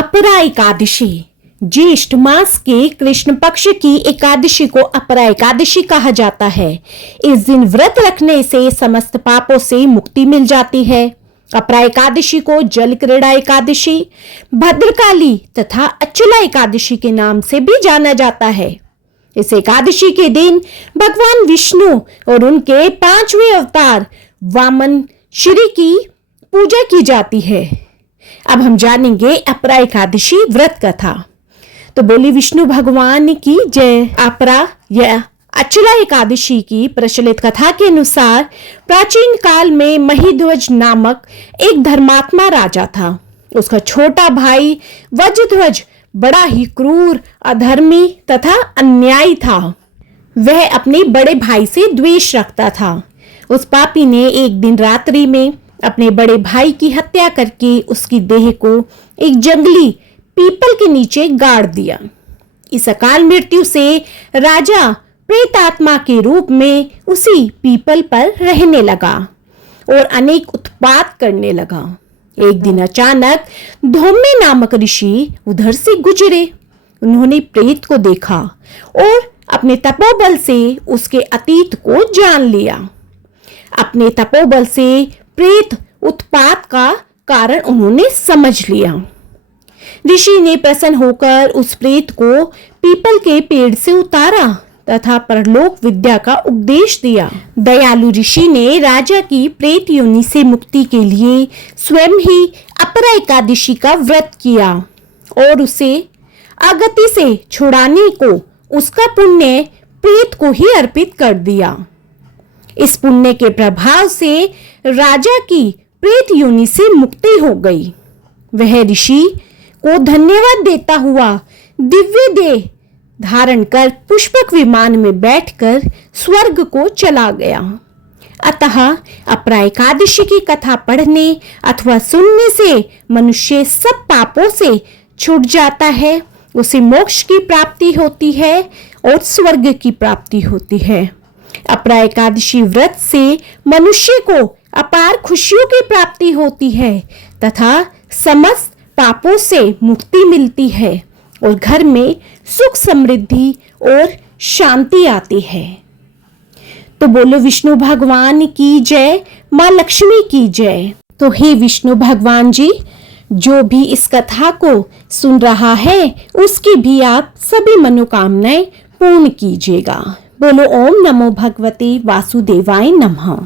अपरा एकादशी ज्येष्ठ मास के कृष्ण पक्ष की एकादशी को अपरा एकादशी कहा जाता है। इस दिन व्रत रखने से समस्त पापों से मुक्ति मिल जाती है। अपरा एकादशी को जल क्रीड़ा एकादशी, भद्रकाली तथा अचला एकादशी के नाम से भी जाना जाता है। इस एकादशी के दिन भगवान विष्णु और उनके 5वें अवतार वामन श्री की पूजा की जाती है। अब हम जानेंगे अपरा एकादशी व्रत कथा। तो बोली विष्णु भगवान की जय। अपरा या अचला एकादशी की प्रचलित कथा के अनुसार प्राचीन काल में महिध्वज नामक एक धर्मात्मा राजा था। उसका छोटा भाई वज्रध्वज बड़ा ही क्रूर, अधर्मी तथा अन्यायी था। वह अपने बड़े भाई से द्वेष रखता था। उस पापी ने एक दिन रात्रि में अपने बड़े भाई की हत्या करके उसकी देह को एक जंगली पीपल के नीचे गाड़ दिया। इस अकाल मृत्यु से राजा प्रेत आत्मा के रूप में उसी पीपल पर रहने लगा और अनेक उत्पात करने लगा। एक दिन अचानक धौम्य नामक ऋषि उधर से गुजरे। उन्होंने प्रेत को देखा और अपने तपोबल से उसके अतीत को जान लिया। अपने तपोबल से प्रेत उत्पात का कारण उन्होंने समझ लिया। ऋषि ने प्रसन्न होकर उस प्रेत को पीपल के पेड़ से उतारा तथा परलोक विद्या का उपदेश दिया। दयालु ऋषि ने राजा की प्रेत योनि से मुक्ति के लिए स्वयं ही अपरा एकादशी का व्रत किया और उसे अगति से छुड़ाने को उसका पुण्य प्रेत को ही अर्पित कर दिया। इस पुण्य के प्रभाव से राजा की प्रेत योनि से मुक्ति हो गई। वह ऋषि को धन्यवाद देता हुआ दिव्य देह धारण कर पुष्पक विमान में बैठकर स्वर्ग को चला गया। अतः अपरा एकादशी की कथा पढ़ने अथवा सुनने से मनुष्य सब पापों से छूट जाता है, उसे मोक्ष की प्राप्ति होती है और स्वर्ग की प्राप्ति होती है। अपरा एकादशी व्रत से मनुष्य को अपार खुशियों की प्राप्ति होती है तथा समस्त पापों से मुक्ति मिलती है और घर में सुख समृद्धि और शांति आती है। तो बोलो विष्णु भगवान की जय, माँ लक्ष्मी की जय। तो हे विष्णु भगवान जी, जो भी इस कथा को सुन रहा है उसकी भी आप सभी मनोकामनाएं पूर्ण कीजिएगा। बोलो ओम नमो भगवते वासुदेवाय नमः।